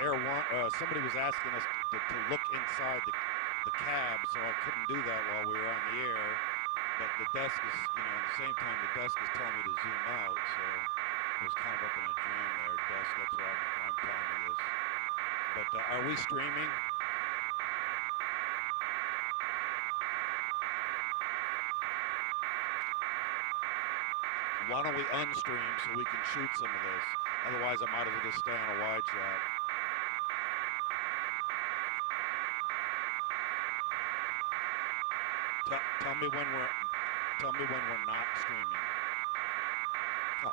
Air One. Somebody was asking us to look inside the cab, so I couldn't do that while we were on the air. But the desk is, at the same time, the desk is telling me to zoom out, so I was kind of up in a jam there, desk. That's why I'm telling you this. But are we streaming? Why don't we unstream so we can shoot some of this? Otherwise, I might as well just stay on a wide shot. Tell me when we're not streaming. Oh.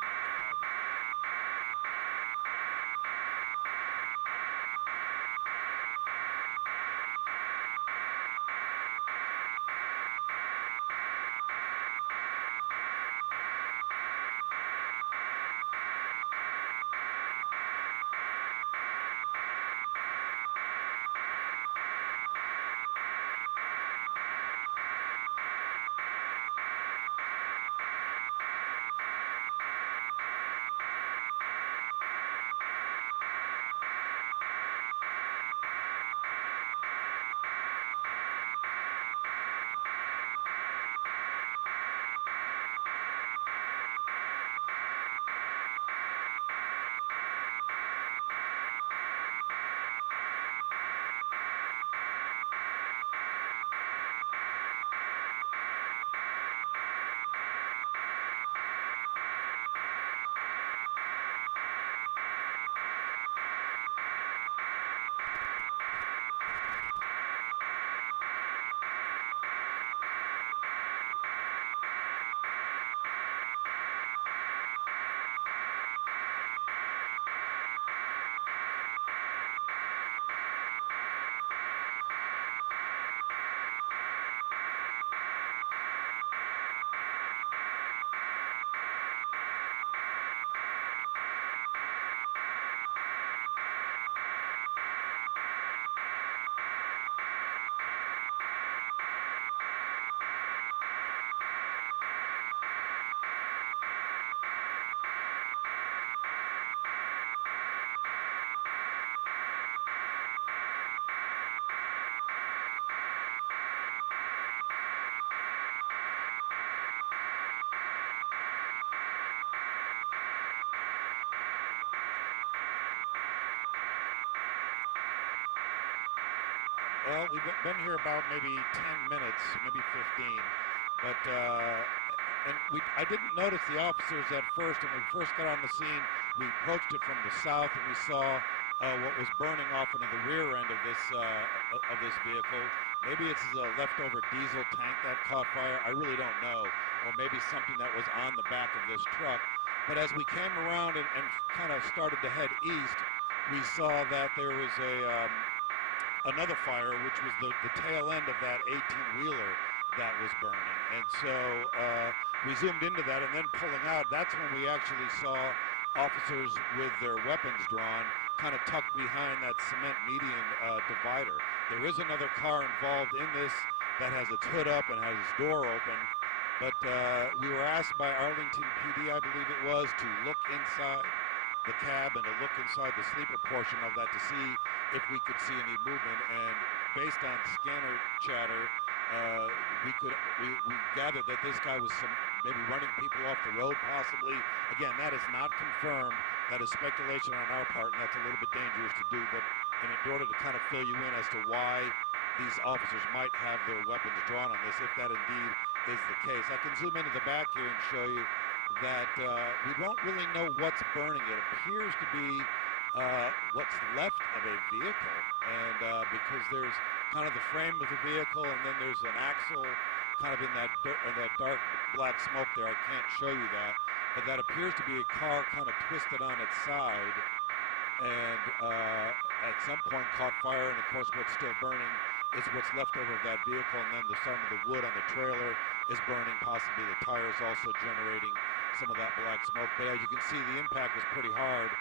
Well, we've been here about maybe 10 minutes, maybe 15, but I didn't notice the officers at first. When we first got on the scene, we approached it from the south, and we saw what was burning off into the rear end of this vehicle. Maybe it's a leftover diesel tank that caught fire. I really don't know, or maybe something that was on the back of this truck. But as we came around and kind of started to head east, we saw that there was another fire, which was the tail end of that 18-wheeler that was burning. And so we zoomed into that, and then pulling out, that's when we actually saw officers with their weapons drawn kind of tucked behind that cement median divider. There is another car involved in this that has its hood up and has its door open. But we were asked by Arlington PD, I believe it was, to look inside the cab and to look inside the sleeper portion of that to see if we could see any movement. And based on scanner chatter, we gathered that this guy was maybe running people off the road possibly. Again, that is not confirmed. That is speculation on our part, and that's a little bit dangerous to do. But in order to kind of fill you in as to why these officers might have their weapons drawn on this, if that indeed is the case. I can zoom into the back here and show you that we don't really know what's burning. It appears to be what's left of a vehicle, and because there's kind of the frame of the vehicle, and then there's an axle kind of in that dark black smoke there. I can't show you that, but that appears to be a car kind of twisted on its side, and at some point caught fire. And of course, what's still burning is what's left over of that vehicle, and then some of the wood on the trailer is burning, possibly the tires also generating some of that black smoke. But as you can see, the impact was pretty hard.